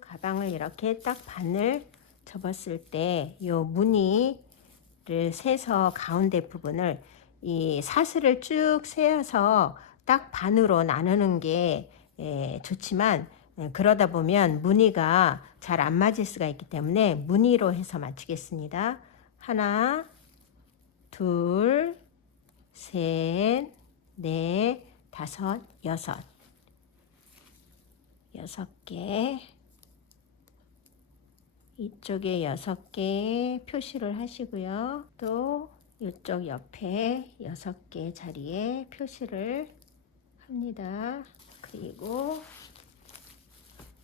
가방을 이렇게 딱 반을 접었을 때 이 무늬를 세서 가운데 부분을 이 사슬을 쭉 세어서 딱 반으로 나누는 게 좋지만 그러다 보면 무늬가 잘 안 맞을 수가 있기 때문에 무늬로 해서 맞추겠습니다. 하나, 둘, 셋, 넷, 다섯, 여섯. 6개, 이쪽에 6개 표시를 하시고요. 또 이쪽 옆에 6개 자리에 표시를 합니다. 그리고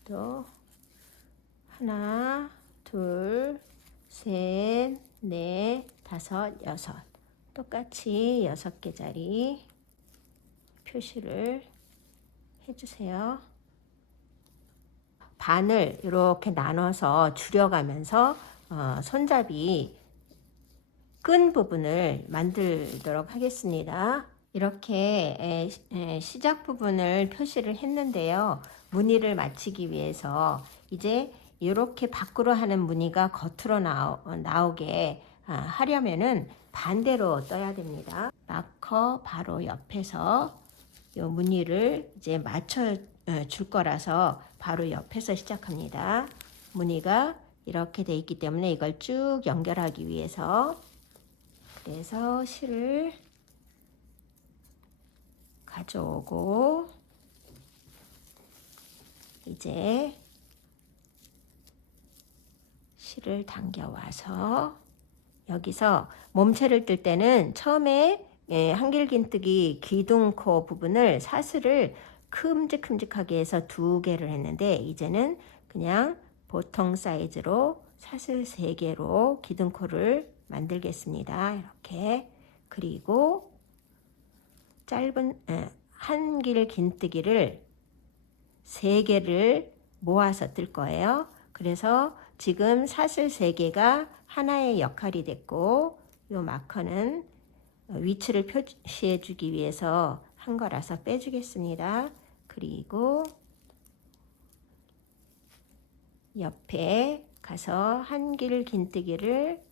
또 하나, 둘, 셋, 넷, 다섯, 여섯. 똑같이 6개 자리 표시를 해주세요. 반을 이렇게 나눠서 줄여가면서 손잡이 끈 부분을 만들도록 하겠습니다. 이렇게 시작 부분을 표시를 했는데요. 무늬를 맞추기 위해서 이제 이렇게 밖으로 하는 무늬가 겉으로 나오게 하려면은 반대로 떠야 됩니다. 마커 바로 옆에서 이 무늬를 이제 맞춰 줄 거라서 바로 옆에서 시작합니다. 무늬가 이렇게 돼 있기 때문에 이걸 쭉 연결하기 위해서 그래서 실을 가져오고 이제 실을 당겨와서 여기서 몸체를 뜰 때는 처음에 한길긴뜨기 기둥코 부분을 사슬을 큼직큼직하게 해서 2개를 했는데 이제는 그냥 보통 사이즈로 사슬 3개로 기둥코를 만들겠습니다. 이렇게. 그리고 짧은 한길긴뜨기를 3개를 모아서 뜰 거예요. 그래서 지금 사슬 3개가 하나의 역할이 됐고 이 마커는 위치를 표시해 주기 위해서 한 거라서 빼주겠습니다. 그리고 옆에 가서 한길긴뜨기를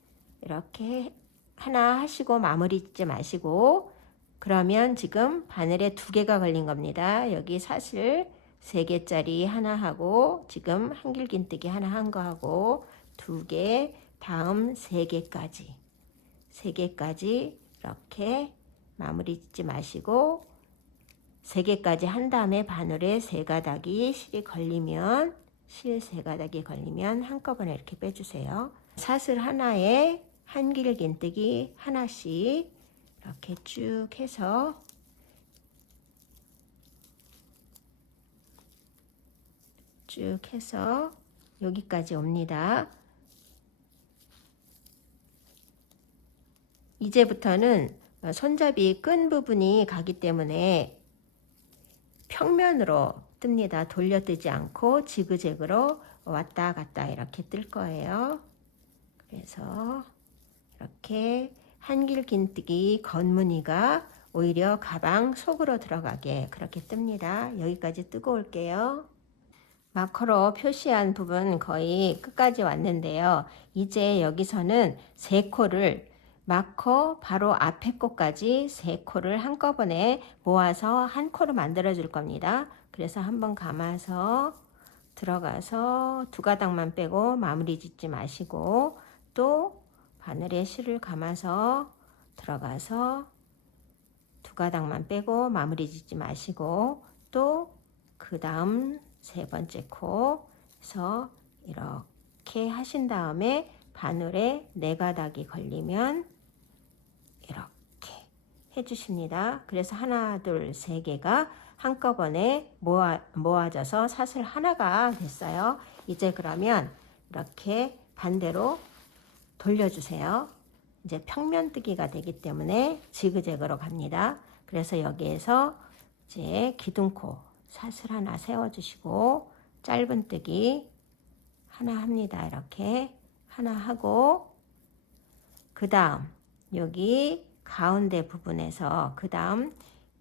이렇게 하나 하시고 마무리 짓지 마시고 그러면 지금 바늘에 2개가 걸린 겁니다. 여기 사슬 3개짜리 하나 하고 지금 한길긴뜨기 하나 한 거 하고 2개 다음 3개까지 이렇게 마무리 짓지 마시고 3개까지 한 다음에 바늘에 3가닥이 실이 걸리면 실 3가닥이 걸리면 한꺼번에 이렇게 빼주세요. 사슬 하나에 한길긴뜨기 하나씩 이렇게 쭉 해서 여기까지 옵니다. 이제부터는 손잡이 끈 부분이 가기 때문에 평면으로 뜹니다. 돌려 뜨지 않고 지그재그로 왔다 갔다 이렇게 뜰 거예요. 그래서 이렇게 한길긴뜨기 겉무늬가 오히려 가방 속으로 들어가게 그렇게 뜹니다. 여기까지 뜨고 올게요. 마커로 표시한 부분 거의 끝까지 왔는데요. 이제 여기서는 3코를 마커 바로 앞에 코까지 3코를 한꺼번에 모아서 한 코로 만들어 줄 겁니다. 그래서 한번 감아서 들어가서 2가닥만 빼고 마무리 짓지 마시고 또 바늘에 실을 감아서 들어가서 2가닥만 빼고 마무리 짓지 마시고 또 그 다음 3번째 코에서 이렇게 하신 다음에 바늘에 4가닥이 걸리면 이렇게 해주십니다. 그래서 하나, 둘, 3개가 한꺼번에 모아져서 사슬 하나가 됐어요. 이제 그러면 이렇게 반대로 돌려주세요. 이제 평면뜨기가 되기 때문에 지그재그로 갑니다. 그래서 여기에서 이제 기둥코 사슬 하나 세워주시고 짧은뜨기 하나 합니다. 이렇게 하나 하고 그 다음 여기 가운데 부분에서 그 다음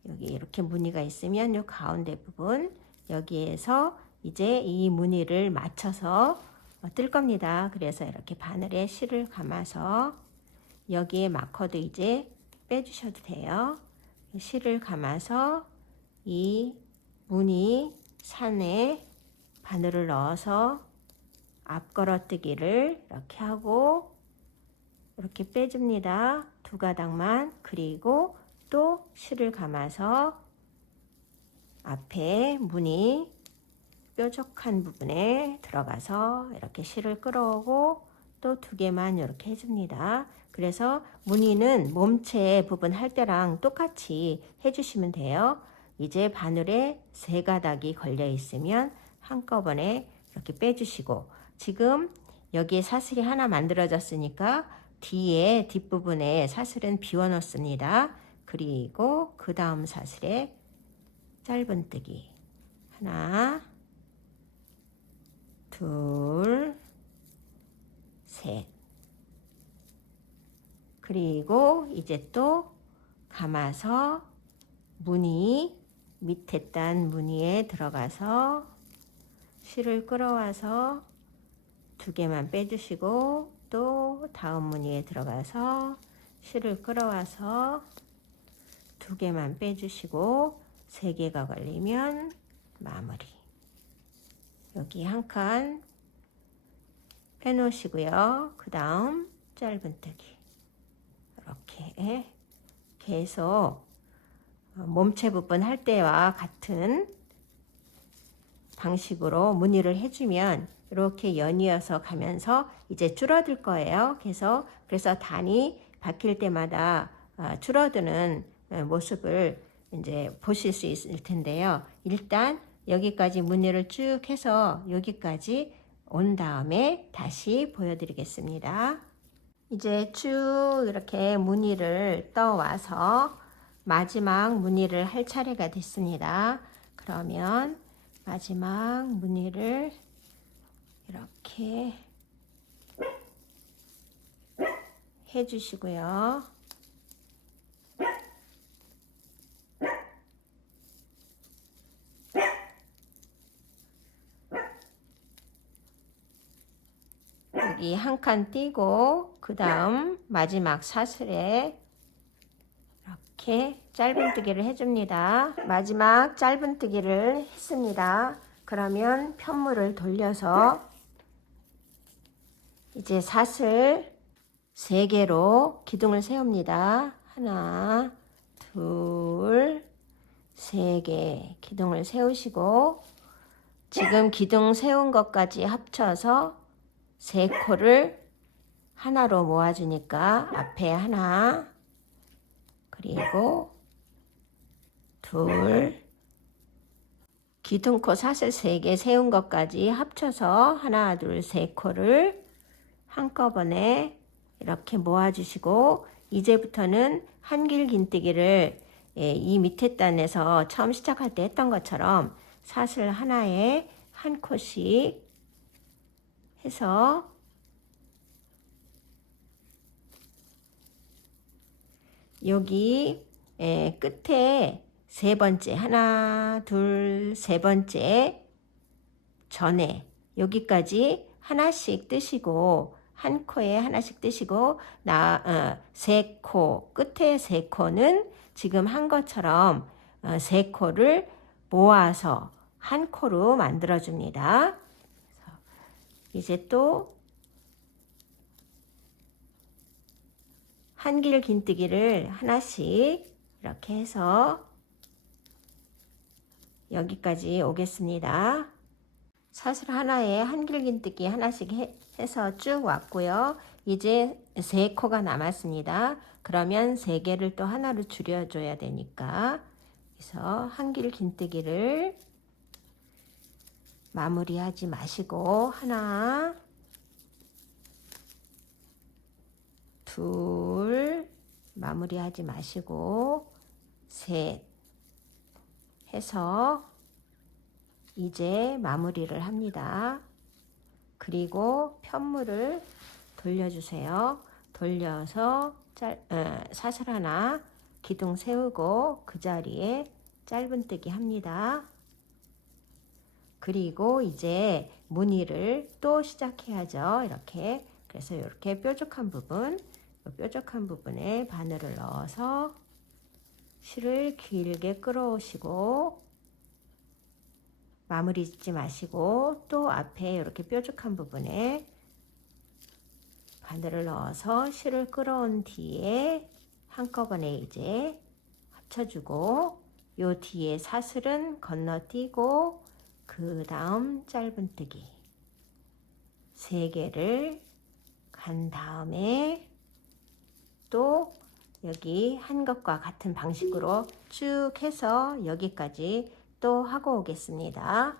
여기 이렇게 무늬가 있으면 이 가운데 부분 여기에서 이제 이 무늬를 맞춰서 뜰 겁니다. 그래서 이렇게 바늘에 실을 감아서 여기에 마커도 이제 빼주셔도 돼요. 실을 감아서 이 무늬 산에 바늘을 넣어서 앞걸어뜨기를 이렇게 하고 이렇게 빼줍니다. 두 가닥만. 그리고 또 실을 감아서 앞에 무늬 뾰족한 부분에 들어가서 이렇게 실을 끌어오고 또 두 개만 이렇게 해줍니다. 그래서 무늬는 몸체 부분 할 때랑 똑같이 해주시면 돼요. 이제 바늘에 세 가닥이 걸려 있으면 한꺼번에 이렇게 빼주시고, 지금 여기에 사슬이 하나 만들어졌으니까 뒤에 뒷부분에 사슬은 비워 놓습니다. 그리고 그 다음 사슬에 짧은뜨기 하나, 둘, 셋. 그리고 이제 또 감아서 무늬 밑에 단 무늬에 들어가서 실을 끌어와서 두 개만 빼주시고 또 다음 무늬에 들어가서 실을 끌어와서 두 개만 빼주시고 세 개가 걸리면 마무리. 여기 한 칸 빼놓으시고요. 그 다음 짧은뜨기 이렇게 계속 몸체 부분 할 때와 같은 방식으로 무늬를 해주면 이렇게 연이어서 가면서 이제 줄어들 거예요. 그래서 단이 바뀔 때마다 줄어드는 모습을 이제 보실 수 있을 텐데요. 일단 여기까지 무늬를 쭉 해서 여기까지 온 다음에 다시 보여드리겠습니다. 이제 쭉 이렇게 무늬를 떠와서 마지막 무늬를 할 차례가 됐습니다. 그러면 마지막 무늬를 이렇게 해주시고요. 여기 한 칸 띄고 그 다음 마지막 사슬에 이렇게 짧은뜨기를 해줍니다. 마지막 짧은뜨기를 했습니다. 그러면 편물을 돌려서 이제 사슬 3개로 기둥을 세웁니다. 하나, 둘, 3개 기둥을 세우시고 지금 기둥 세운 것까지 합쳐서 3코를 하나로 모아주니까 앞에 하나, 그리고 둘, 기둥코 사슬 3개 세운 것까지 합쳐서 하나, 둘, 3코를 한꺼번에 이렇게 모아주시고 이제부터는 한길 긴뜨기를 이 밑에 단에서 처음 시작할 때 했던 것처럼 사슬 하나에 한 코씩 해서 여기 끝에 세 번째 하나 둘 세 번째 전에 여기까지 하나씩 뜨시고 한 코에 하나씩 뜨시고 세 코 끝에 세 코는 지금 한 것처럼 세 코를 모아서 한 코로 만들어 줍니다. 이제 또 한길 긴뜨기를 하나씩 이렇게 해서 여기까지 오겠습니다. 사슬 하나에 한길 긴뜨기 하나씩 해서 쭉 왔고요. 이제 3코가 남았습니다. 그러면 3개를 또 하나로 줄여줘야 되니까 그래서 한길 긴뜨기를 마무리하지 마시고 하나 둘 마무리하지 마시고 셋 해서 이제 마무리를 합니다. 그리고 편물을 돌려주세요. 돌려서 사슬 하나 기둥 세우고 그 자리에 짧은뜨기 합니다. 그리고 이제 무늬를 또 시작해야죠. 이렇게. 그래서 이렇게 뾰족한 부분에 바늘을 넣어서 실을 길게 끌어오시고 마무리 짓지 마시고 또 앞에 이렇게 뾰족한 부분에 바늘을 넣어서 실을 끌어온 뒤에 한꺼번에 이제 합쳐주고 요 뒤에 사슬은 건너뛰고 그 다음 짧은뜨기 3개를 간 다음에 또 여기 한 것과 같은 방식으로 쭉 해서 여기까지 또 하고 오겠습니다.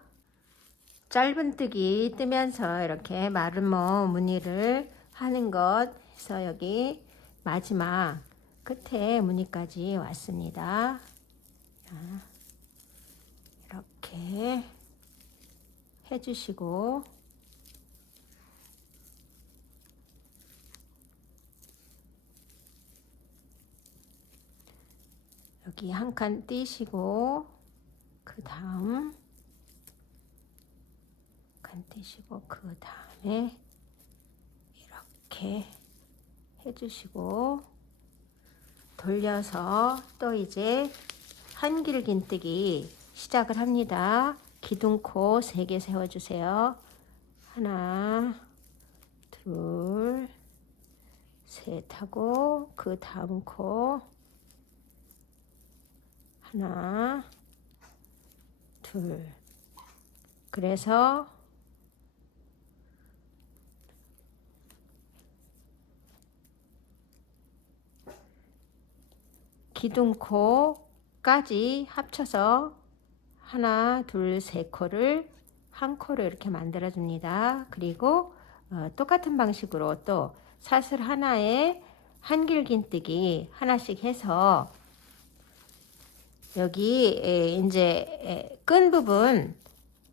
짧은뜨기 뜨면서 이렇게 마름모 무늬를 하는 것 해서 여기 마지막 끝에 무늬까지 왔습니다. 이렇게 해주시고 여기 한 칸 띄시고 그 다음 칸 띄시고 그 다음에 이렇게 해주시고 돌려서 또 이제 한길긴뜨기 시작을 합니다. 기둥코 3개 세워주세요. 하나, 둘, 셋 하고 그 다음 코 하나, 둘. 그래서 기둥코까지 합쳐서 하나, 둘, 세 코를 한 코를 이렇게 만들어 줍니다. 그리고 똑같은 방식으로 또 사슬 하나에 한길긴뜨기 하나씩 해서 여기 이제 끈 부분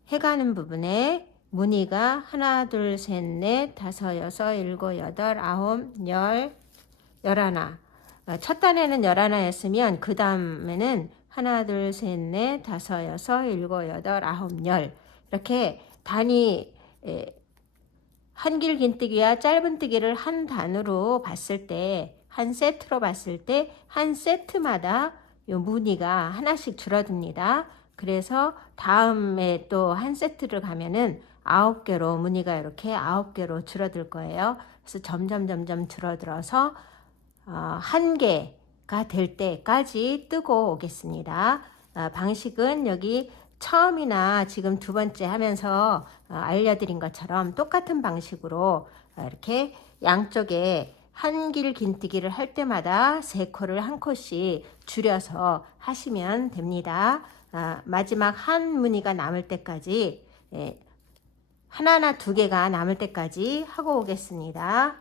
해가는 부분에 무늬가 하나, 둘, 셋, 넷, 다섯, 여섯, 일곱, 여덟, 아홉, 열, 열하나. 첫 단에는 11였으면 그 다음에는 하나, 둘, 셋, 넷, 다섯, 여섯, 일곱, 여덟, 아홉, 열 이렇게 단위 한길긴뜨기와 짧은뜨기를 한 단으로 봤을 때 한 세트로 봤을 때 한 세트마다 요 무늬가 하나씩 줄어듭니다. 그래서 다음에 또 한 세트를 가면은 9개로 무늬가 이렇게 9개로 줄어들 거예요. 그래서 점점 줄어들어서 1개가 될 때까지 뜨고 오겠습니다. 방식은 여기 처음이나 지금 2번째 하면서 알려드린 것처럼 똑같은 방식으로 이렇게 양쪽에 한길긴뜨기를 할 때마다 3코를 한 코씩 줄여서 하시면 됩니다. 마지막 한 무늬가 남을 때까지 하나나 2개가 남을 때까지 하고 오겠습니다.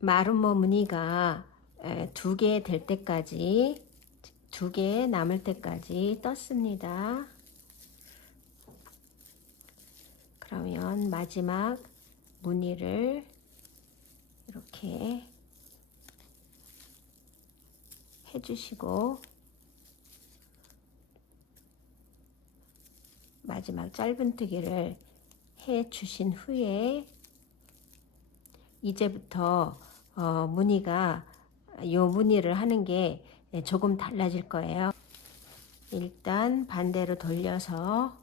마름모 무늬가 2개 될 때까지 2개 남을 때까지 떴습니다. 그러면 마지막 무늬를 이렇게 해주시고 마지막 짧은뜨기를 해 주신 후에 이제부터 무늬가 요 무늬를 하는 게 조금 달라질 거예요. 일단 반대로 돌려서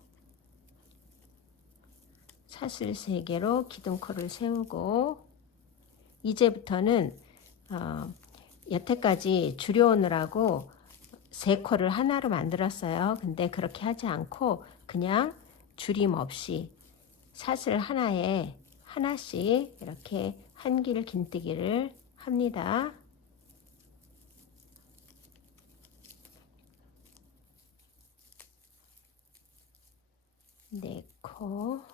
사슬 3개로 기둥코를 세우고 이제부터는 여태까지 줄여오느라고 3코를 하나로 만들었어요. 근데 그렇게 하지 않고 그냥 줄임 없이 사슬 하나에 하나씩 이렇게 한길긴뜨기를 합니다. 4코, 5,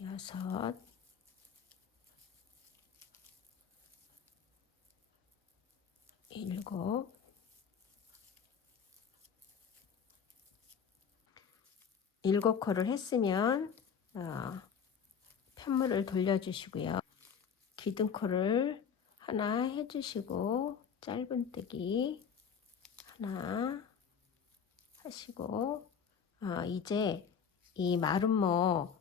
6, 7, 7코를 했으면 편물을 돌려주시고요. 기둥코를 하나 해주시고 짧은뜨기 하나 하시고, 이제 이 마름모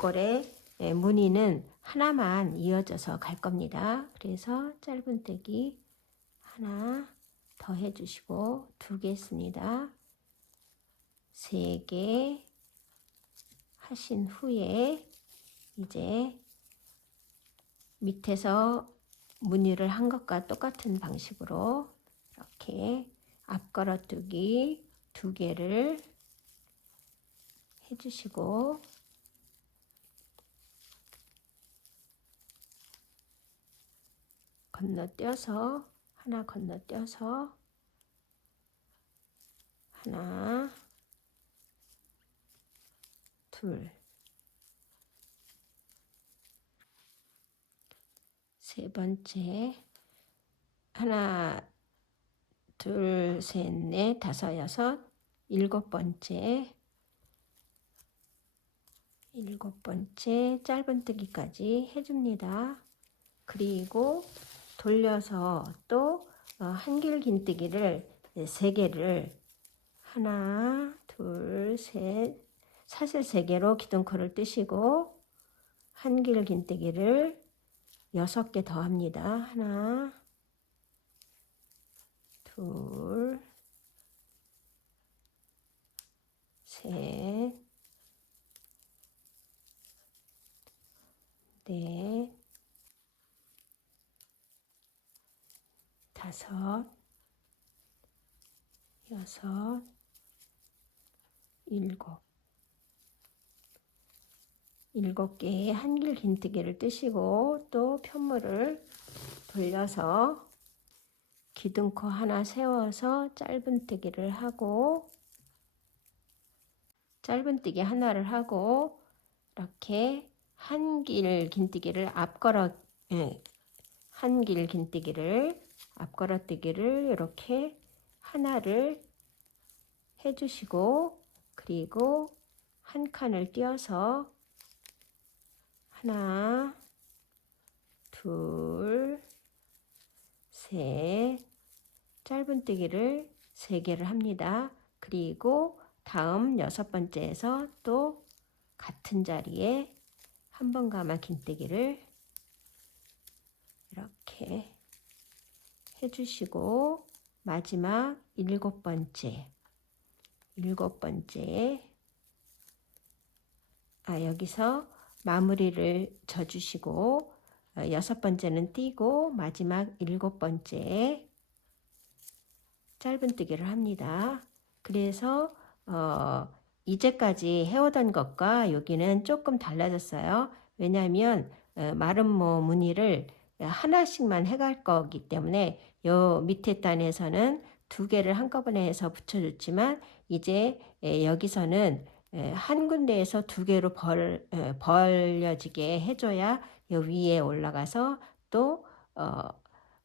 꼴의 무늬는 하나만 이어져서 갈 겁니다. 그래서 짧은뜨기 하나 더 해주시고 2개 했습니다. 3개 하신 후에 이제 밑에서 무늬를 한 것과 똑같은 방식으로 이렇게 앞걸어뜨기 2개를 해주시고, 건너뛰어서 하나 건너뛰어서 하나 둘 세 번째 하나 둘 셋 넷 다섯 여섯 7번째 짧은뜨기까지 해줍니다. 그리고 돌려서 또 한길긴뜨기를 3개를 하나 둘 셋 사슬 3개로 기둥코를 뜨시고 한길긴뜨기를 6개 더 합니다. 하나 둘 셋 넷 다섯 여섯 7개의 한길긴뜨기를 뜨시고 또 편물을 돌려서 기둥코 하나 세워서 짧은뜨기를 하고 짧은뜨기 하나를 하고 이렇게 한길긴뜨기를 앞걸어뜨기를 이렇게 하나를 해주시고, 그리고 한 칸을 띄어서 하나 둘 셋 짧은뜨기를 3개를 합니다. 그리고 다음 6번째에서 또 같은 자리에 한 번 감아 긴뜨기를 이렇게 해주시고, 마지막 7번째 여기서 마무리를 져주시고 6번째는 띄고 마지막 7번째에 짧은뜨기를 합니다. 그래서 이제까지 해오던 것과 여기는 조금 달라졌어요. 왜냐하면 마름모 무늬를 하나씩만 해갈 거기 때문에 요 밑에 단에서는 2개를 한꺼번에 해서 붙여줬지만 이제 여기서는 한 군데에서 2개로 벌려지게 해줘야 요 위에 올라가서 또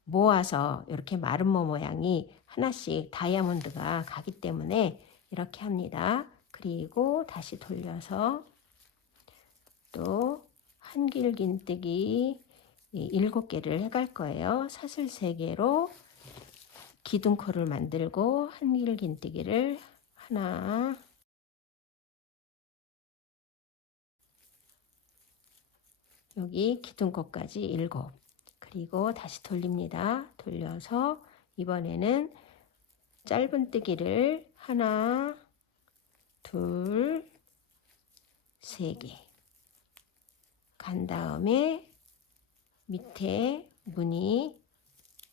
모아서 이렇게 마름모 모양이 하나씩 다이아몬드가 가기 때문에 이렇게 합니다. 그리고 다시 돌려서 또 한길긴뜨기 7개를 해갈 거예요. 사슬 3개로 기둥코를 만들고 한길긴뜨기를 하나 여기 기둥코까지 7, 그리고 다시 돌립니다. 돌려서 이번에는 짧은뜨기를 하나 둘 3개 간 다음에 밑에 무늬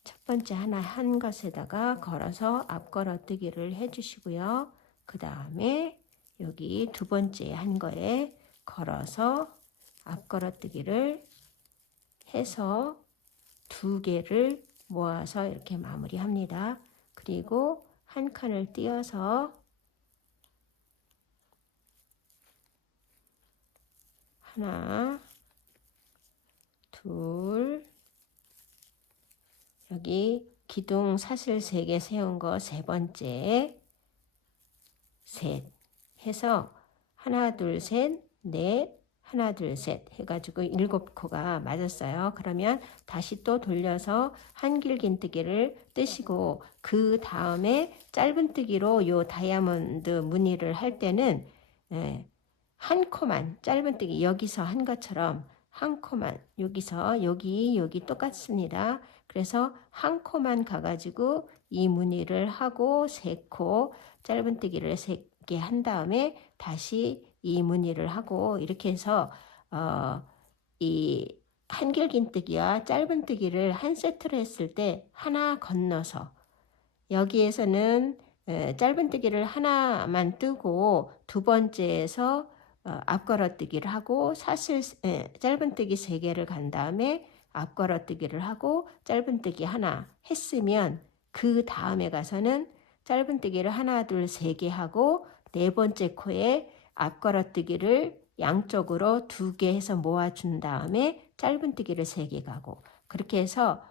첫 번째 하나 한 것에다가 걸어서 앞걸어뜨기를 해주시고요. 그 다음에 여기 2번째 한 거에 걸어서 앞걸어뜨기를 해서 2개를 모아서 이렇게 마무리합니다. 그리고 한 칸을 띄어서 하나 둘 여기 기둥 사슬 3개 세운 거 3번째 셋 해서 하나 둘 셋 넷 하나, 둘, 셋 해가지고 7코가 맞았어요. 그러면 다시 또 돌려서 한길긴뜨기를 뜨시고 그 다음에 짧은뜨기로 요 다이아몬드 무늬를 할 때는 한 코만 짧은뜨기 여기서 한 것처럼 한 코만 여기서 여기 똑같습니다. 그래서 한 코만 가가지고 이 무늬를 하고 3코 짧은뜨기를 3개 한 다음에 다시 이 무늬를 하고 이렇게 해서 이 한길긴뜨기와 짧은뜨기를 한 세트로 했을 때 하나 건너서 여기에서는 짧은뜨기를 하나만 뜨고 두 번째에서 앞걸어뜨기를 하고 짧은뜨기 3개를 간 다음에 앞걸어뜨기를 하고 짧은뜨기 하나 했으면 그 다음에 가서는 짧은뜨기를 하나, 둘, 3개 하고 4번째 코에 앞걸어뜨기를 양쪽으로 2개 해서 모아준 다음에 짧은뜨기를 3개 가고 그렇게 해서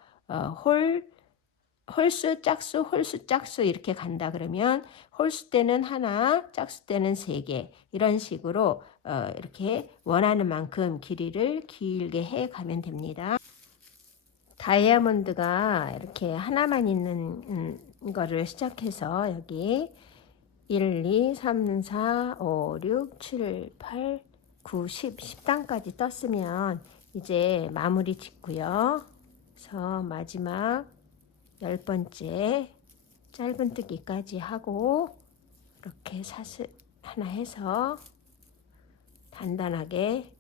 홀수, 짝수, 홀수, 짝수 이렇게 간다 그러면 홀수 때는 하나, 짝수 때는 3개 이런 식으로 이렇게 원하는 만큼 길이를 길게 해 가면 됩니다. 다이아몬드가 이렇게 하나만 있는 거를 시작해서 여기 1, 2, 3, 4, 5, 6, 7, 8, 9, 10, 10단까지 떴으면 이제 마무리 짓고요. 그래서 마지막 10번째 짧은뜨기까지 하고 이렇게 사슬 하나 해서 단단하게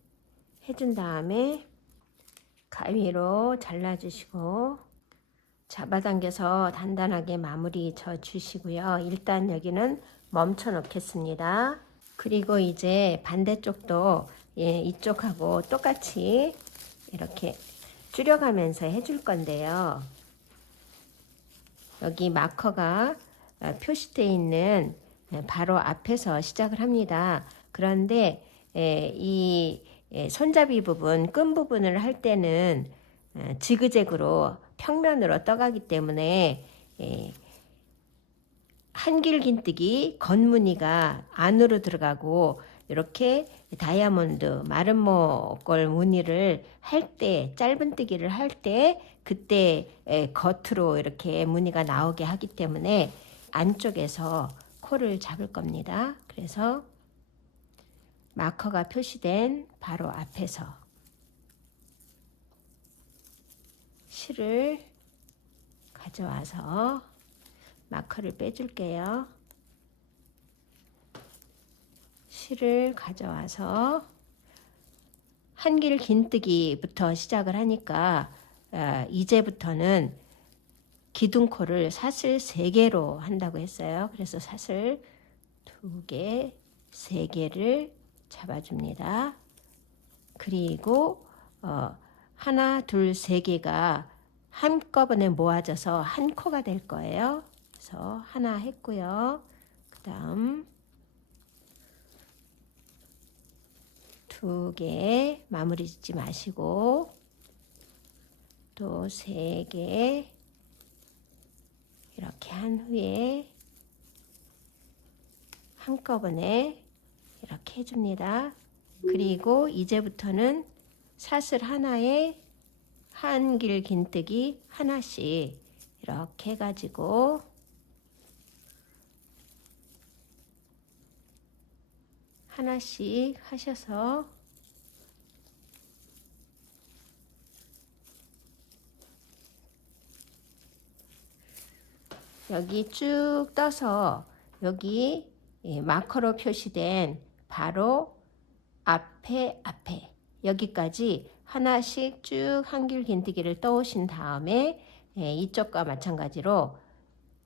해준 다음에 가위로 잘라주시고 잡아당겨서 단단하게 마무리 져 주시고요. 일단 여기는 멈춰 놓겠습니다. 그리고 이제 반대쪽도 이쪽하고 똑같이 이렇게 줄여가면서 해줄 건데요. 여기 마커가 표시되어 있는 바로 앞에서 시작을 합니다. 그런데 이 손잡이 부분, 끈 부분을 할 때는 지그재그로 평면으로 떠가기 때문에 한길긴뜨기 겉무늬가 안으로 들어가고 이렇게 다이아몬드 마름모꼴 무늬를 할 때 짧은뜨기를 할 때 그때 겉으로 이렇게 무늬가 나오게 하기 때문에 안쪽에서 코를 잡을 겁니다. 그래서 마커가 표시된 바로 앞에서 실을 가져와서 마커를 빼줄게요. 실을 가져와서 한길긴뜨기부터 시작을 하니까 이제부터는 기둥코를 사슬 3개로 한다고 했어요. 그래서 사슬 2개, 3개를 잡아줍니다. 그리고 하나, 둘, 3개가 한꺼번에 모아져서 한 코가 될 거예요. 그래서 하나 했고요. 그 다음 2개 마무리 짓지 마시고 또 3개 이렇게 한 후에 한꺼번에 이렇게 해줍니다. 그리고 이제부터는 사슬 하나에 한길긴뜨기 하나씩 이렇게 해가지고 하나씩 하셔서 여기 쭉 떠서 여기 마커로 표시된 바로 앞에 여기까지 하나씩 쭉 한길긴뜨기를 떠오신 다음에 이쪽과 마찬가지로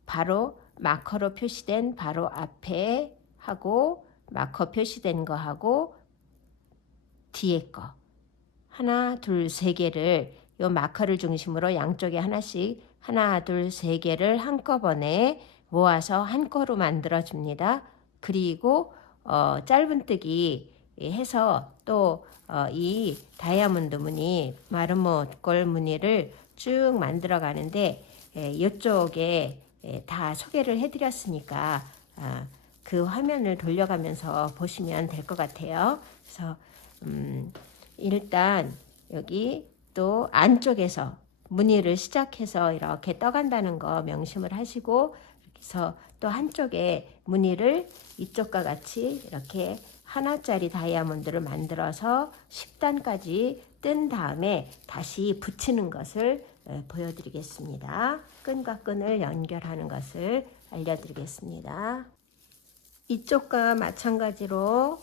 바로 마커로 표시된 바로 앞에 하고 마커 표시된 거 하고 뒤에 거 하나 둘 3개를 요 마커를 중심으로 양쪽에 하나씩 하나 둘 3개를 한꺼번에 모아서 한 코로 만들어 줍니다. 그리고 짧은뜨기 해서 또 이 다이아몬드 무늬 마름모꼴 무늬를 쭉 만들어 가는데 이쪽에 다 소개를 해 드렸으니까 그 화면을 돌려가면서 보시면 될 것 같아요. 그래서 일단 여기 또 안쪽에서 무늬를 시작해서 이렇게 떠간다는 거 명심을 하시고, 그래서 또 한쪽에 무늬를 이쪽과 같이 이렇게 하나짜리 다이아몬드를 만들어서 10단까지 뜬 다음에 다시 붙이는 것을 보여드리겠습니다. 끈과 끈을 연결하는 것을 알려드리겠습니다. 이쪽과 마찬가지로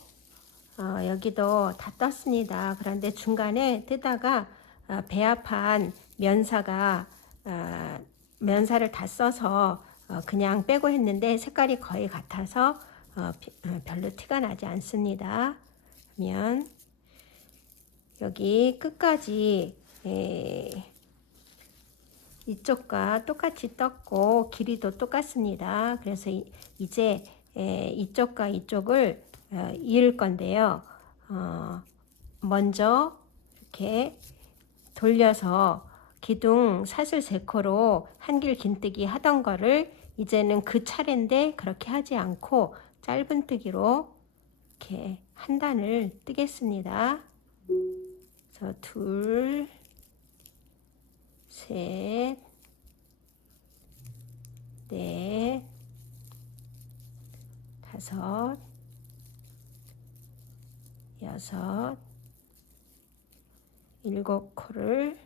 여기도 다 떴습니다. 그런데 중간에 뜨다가 배합한 면사를 다 써서 그냥 빼고 했는데 색깔이 거의 같아서 별로 티가 나지 않습니다. 그러면 여기 끝까지 이쪽과 똑같이 떴고 길이도 똑같습니다. 그래서 이제 이쪽과 이쪽을 이을 건데요. 먼저 이렇게 돌려서 기둥 사슬 3코로 한길 긴뜨기 하던 거를 이제는 그 차례인데 그렇게 하지 않고 짧은뜨기로 이렇게 한 단을 뜨겠습니다. 그래서 2, 3, 4, 5, 6, 7코를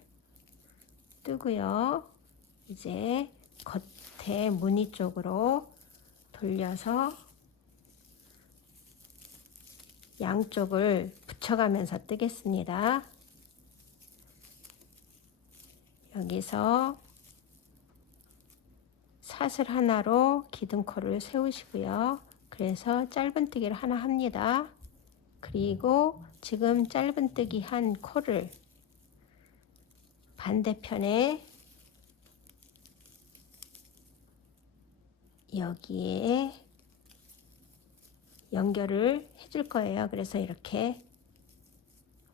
뜨고요. 이제 겉에 무늬 쪽으로 돌려서 양쪽을 붙여가면서 뜨겠습니다. 여기서 사슬 하나로 기둥코를 세우시고요. 그래서 짧은뜨기를 하나 합니다. 그리고 지금 짧은뜨기 한 코를 반대편에 여기에 연결을 해줄 거예요. 그래서 이렇게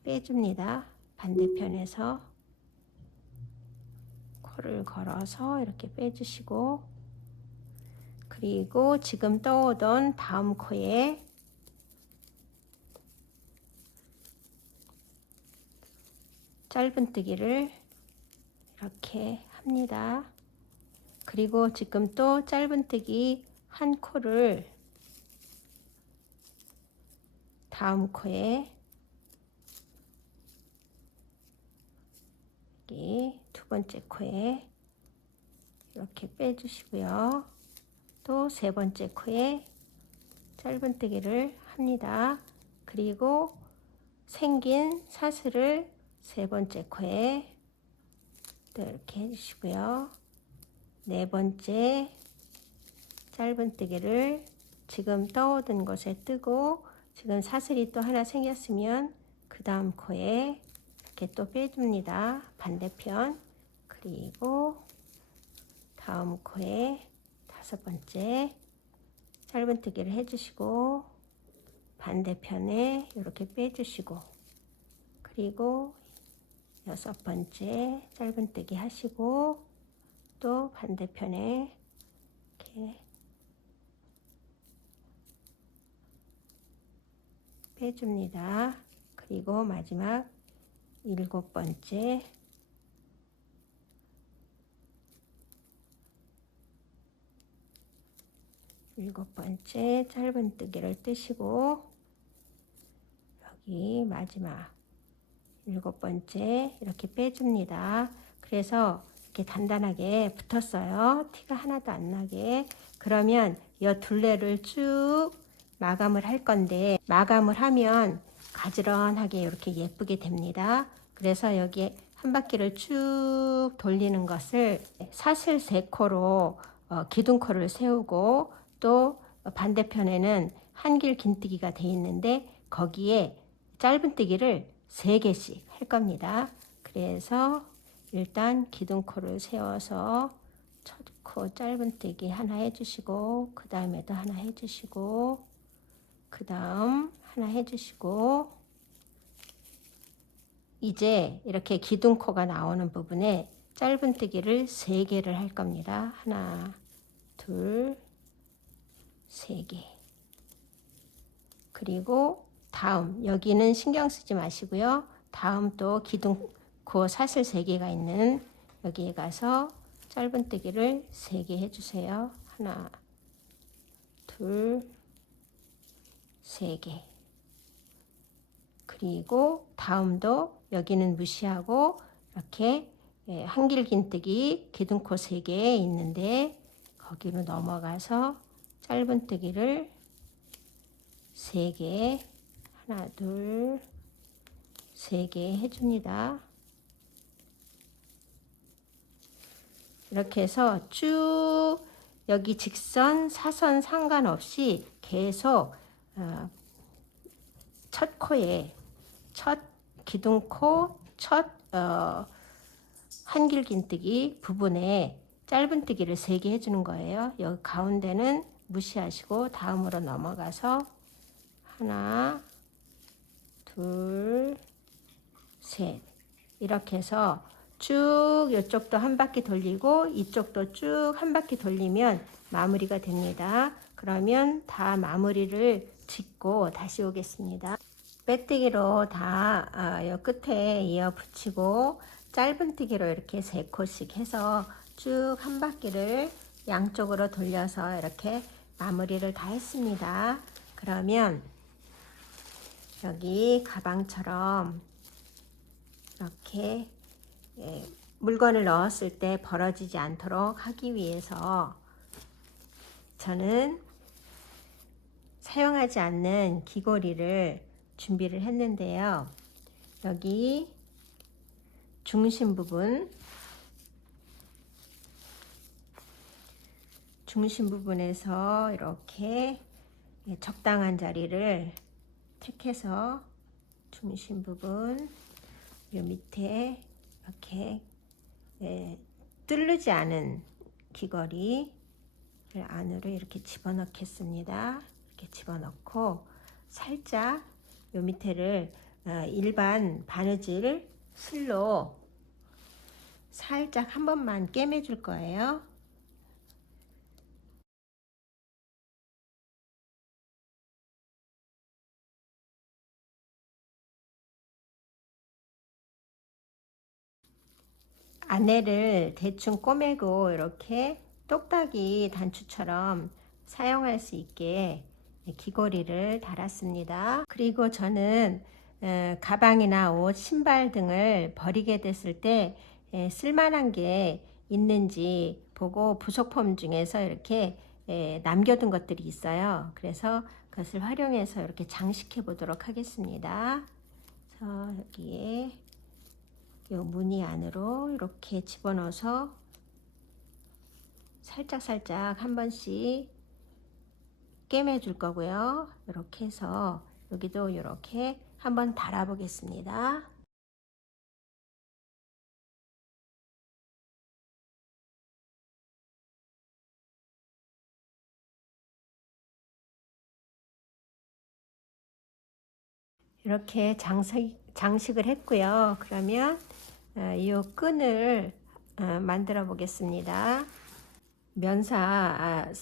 빼줍니다. 반대편에서 코를 걸어서 이렇게 빼주시고, 그리고 지금 떠오던 다음 코에 짧은뜨기를 이렇게 합니다. 그리고 지금 또 짧은뜨기 한 코를 다음 코에 여기 2번째 코에 이렇게 빼주시고요. 또 3번째 코에 짧은뜨기를 합니다. 그리고 생긴 사슬을 3번째 코에 또 이렇게 해주시고요. 4번째 짧은뜨기를 지금 떠오른 곳에 뜨고, 지금 사슬이 또 하나 생겼으면 그 다음 코에 이렇게 또 빼줍니다. 반대편. 그리고 다음 코에 5번째 짧은뜨기를 해주시고, 반대편에 이렇게 빼주시고, 그리고 6번째 짧은뜨기 하시고, 또 반대편에 이렇게 빼줍니다. 그리고 마지막 7번째 짧은뜨기를 뜨시고, 여기 마지막 7번째 이렇게 빼줍니다. 그래서 이렇게 단단하게 붙었어요. 티가 하나도 안 나게. 그러면 이 둘레를 쭉 마감을 할 건데, 마감을 하면 가지런하게 이렇게 예쁘게 됩니다. 그래서 여기 한 바퀴를 쭉 돌리는 것을 사슬 3코로 기둥코를 세우고, 또 반대편에는 한길 긴뜨기가 돼 있는데 거기에 짧은뜨기를 3개씩 할 겁니다. 그래서 일단 기둥코를 세워서 첫 코 짧은뜨기 하나 해주시고, 그 다음에도 하나 해주시고, 그 다음 하나 해주시고, 이제 이렇게 기둥코가 나오는 부분에 짧은뜨기를 3개를 할 겁니다. 하나, 둘, 3개. 그리고 다음 여기는 신경 쓰지 마시고요. 다음 또 기둥코 사슬 3개가 있는 여기에 가서 짧은뜨기를 3개 해주세요. 하나, 둘, 3개. 그리고 다음도 여기는 무시하고 이렇게 한길긴뜨기 기둥코 3개 있는데 거기로 넘어가서 짧은뜨기를 3개, 하나, 둘, 3개 해줍니다. 이렇게 해서 쭉 여기 직선, 사선 상관없이 계속 첫 코에, 첫 기둥코, 첫 한길긴뜨기 부분에 짧은뜨기를 3개 해주는 거예요. 여기 가운데는 무시하시고 다음으로 넘어가서 하나, 둘, 셋 이렇게 해서 쭉 이쪽도 한 바퀴 돌리고 이쪽도 쭉 한 바퀴 돌리면 마무리가 됩니다. 그러면 다 마무리를 짓고 다시 오겠습니다. 빼뜨기로 다 요 끝에 이어 붙이고 짧은뜨기로 이렇게 3코씩 해서 쭉 한 바퀴를 양쪽으로 돌려서 이렇게 마무리를 다 했습니다. 그러면 여기 가방처럼 이렇게 물건을 넣었을 때 벌어지지 않도록 하기 위해서 저는 사용하지 않는 귀고리를 준비를 했는데요. 여기 중심 부분에서 이렇게 적당한 자리를 택해서 중심 부분 요 밑에 이렇게 뚫르지 않은 귀걸이를 안으로 이렇게 집어넣겠습니다. 이렇게 집어넣고 살짝 요 밑에를 일반 바느질 실로 살짝 한 번만 꿰매줄 거예요. 안에를 대충 꼬매고 이렇게 똑딱이 단추처럼 사용할 수 있게 귀걸이를 달았습니다. 그리고 저는 가방이나 옷, 신발 등을 버리게 됐을 때 쓸만한 게 있는지 보고 부속품 중에서 이렇게 남겨둔 것들이 있어요. 그래서 그것을 활용해서 이렇게 장식해 보도록 하겠습니다. 그래서 여기에 요 무늬 안으로 이렇게 집어넣어서 살짝 한 번씩 꿰매 줄 거고요. 이렇게 해서 여기도 이렇게 한번 달아 보겠습니다. 이렇게 장식을 했고요. 그러면 이 끈을 만들어 보겠습니다. 면사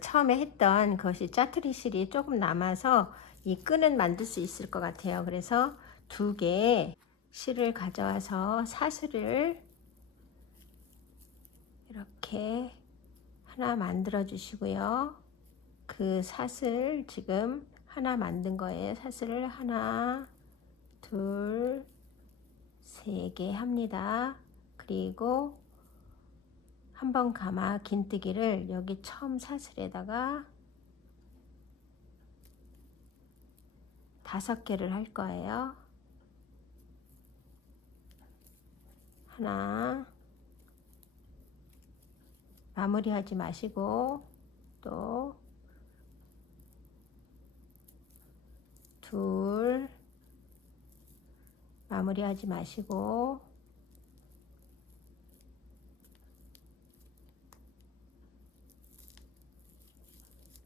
처음에 했던 것이 짜투리 실이 조금 남아서 이 끈은 만들 수 있을 것 같아요. 그래서 2개의 실을 가져와서 사슬을 이렇게 하나 만들어 주시고요. 그 사슬 지금 하나 만든 거에 사슬을 하나, 둘, 3개 합니다. 그리고 한번 감아 긴뜨기를 여기 처음 사슬에다가 5개를 할 거예요. 하나, 마무리하지 마시고 또 둘, 마무리하지 마시고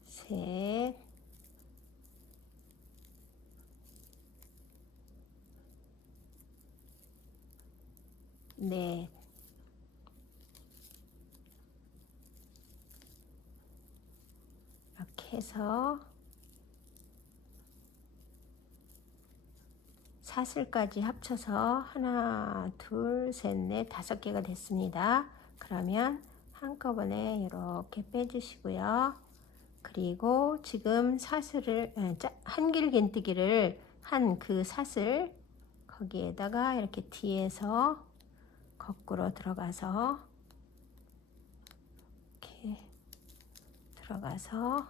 셋, 넷, 이렇게 해서 사슬까지 합쳐서 하나, 둘, 셋, 넷, 5개가 됐습니다. 그러면 한꺼번에 이렇게 빼주시고요. 그리고 지금 사슬을 한길긴뜨기를 한 그 사슬 거기에다가 이렇게 뒤에서 거꾸로 들어가서 이렇게 들어가서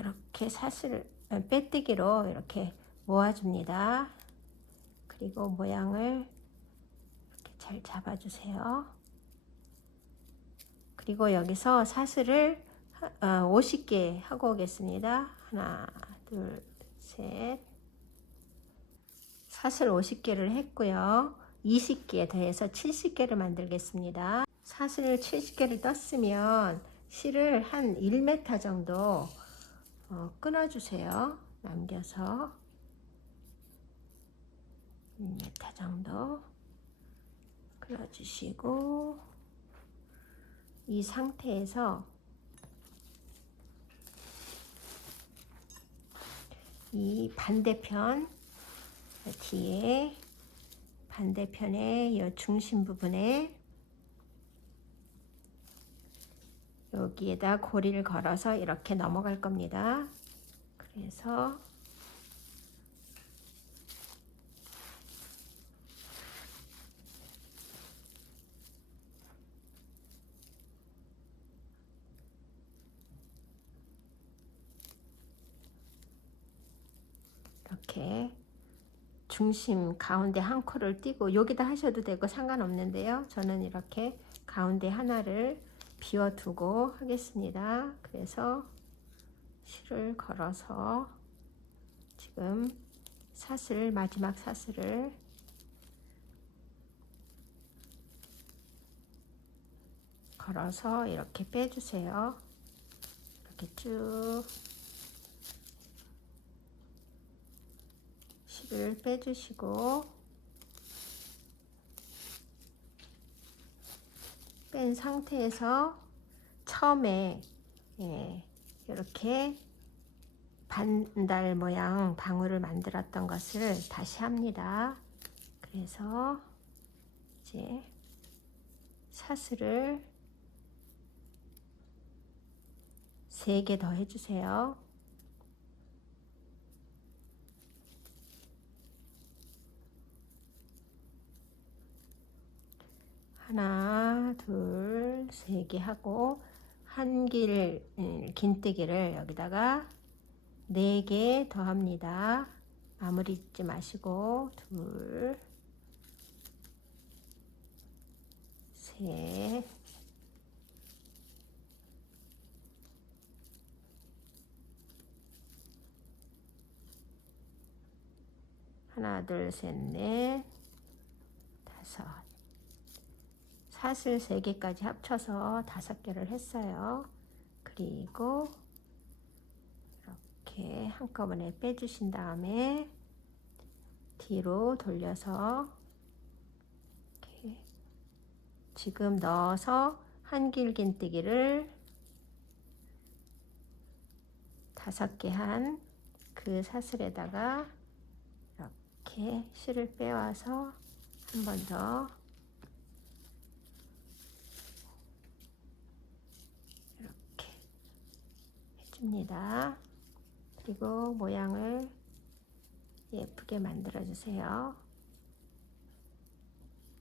이렇게 사슬 빼뜨기로 이렇게 모아줍니다. 그리고 모양을 이렇게 잘 잡아주세요. 그리고 여기서 사슬을 50개 하고 오겠습니다. 하나, 둘, 셋. 사슬 50개를 했고요. 20개 더해서 70개를 만들겠습니다. 사슬 70개를 떴으면 실을 한 1m 정도 끊어주세요. 남겨서 1m 정도 끊어주시고, 이 상태에서 이 반대편 뒤에 반대편의 이 중심 부분에 여기에다 고리를 걸어서 이렇게 넘어갈 겁니다. 그래서 이렇게 중심 가운데 한 코를 띄고, 여기다 하셔도 되고 상관없는데요. 저는 이렇게 가운데 하나를 비워두고 하겠습니다. 그래서 실을 걸어서 지금 사슬, 마지막 사슬을 걸어서 이렇게 빼주세요. 이렇게 쭉 실을 빼주시고, 뺀 상태에서 처음에 이렇게 반달 모양 방울을 만들었던 것을 다시 합니다. 그래서 이제 사슬을 3개 더 해주세요. 하나, 둘, 3개 하고, 긴뜨기를 여기다가 4개 더 합니다. 마무리 짓지 마시고, 둘, 셋, 하나, 둘, 셋, 넷, 5. 사슬 3개까지 합쳐서 5개를 했어요. 그리고 이렇게 한꺼번에 빼주신 다음에 뒤로 돌려서 이렇게 지금 넣어서 한길긴뜨기를 5개 한 그 사슬에다가 이렇게 실을 빼와서 한 번 더 이렇게 해줍니다. 그리고 모양을 예쁘게 만들어 주세요.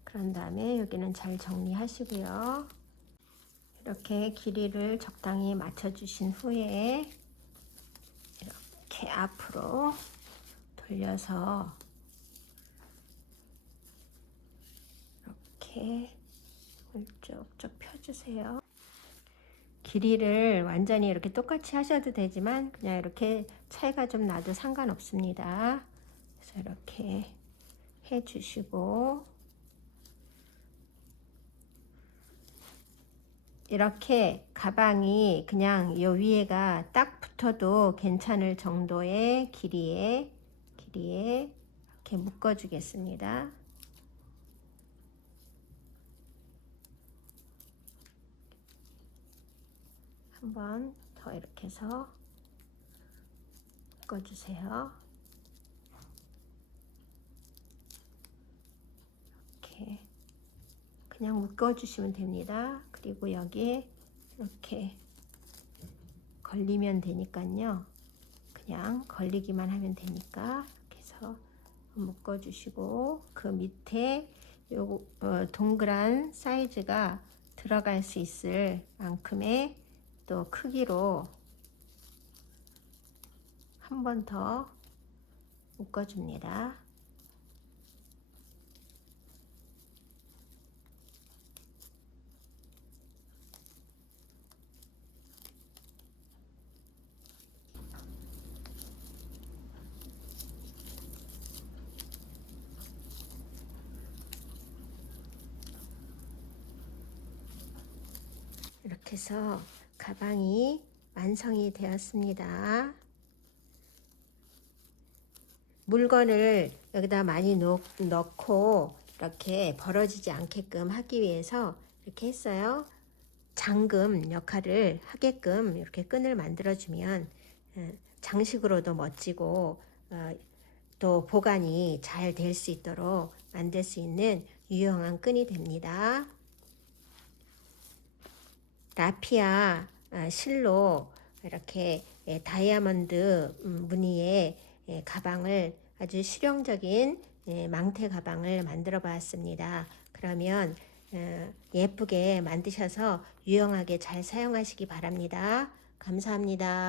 그런 다음에 여기는 잘 정리하시고요. 이렇게 길이를 적당히 맞춰 주신 후에 이렇게 앞으로 돌려서 이렇게 쭉쭉 펴주세요. 길이를 완전히 이렇게 똑같이 하셔도 되지만 그냥 이렇게 차이가 좀 나도 상관없습니다. 그래서 이렇게 해주시고, 이렇게 가방이 그냥 요 위에가 딱 붙어도 괜찮을 정도의 길이에 이렇게 묶어 주겠습니다. 한 번 더 이렇게 해서 묶어 주세요. 그냥 묶어주시면 됩니다. 그리고 여기에 이렇게 걸리면 되니까요. 그냥 걸리기만 하면 되니까 이렇게 해서 묶어주시고 그 밑에 요 동그란 사이즈가 들어갈 수 있을 만큼의 또 크기로 한 번 더 묶어줍니다. 이렇게 해서 가방이 완성이 되었습니다. 물건을 여기다 많이 넣고 이렇게 벌어지지 않게끔 하기 위해서 이렇게 했어요. 잠금 역할을 하게끔 이렇게 끈을 만들어주면 장식으로도 멋지고 또 보관이 잘 될 수 있도록 만들 수 있는 유용한 끈이 됩니다. 라피아 실로 이렇게 다이아몬드 무늬의 가방을 아주 실용적인 망태 가방을 만들어 보았습니다. 그러면 예쁘게 만드셔서 유용하게 잘 사용하시기 바랍니다. 감사합니다.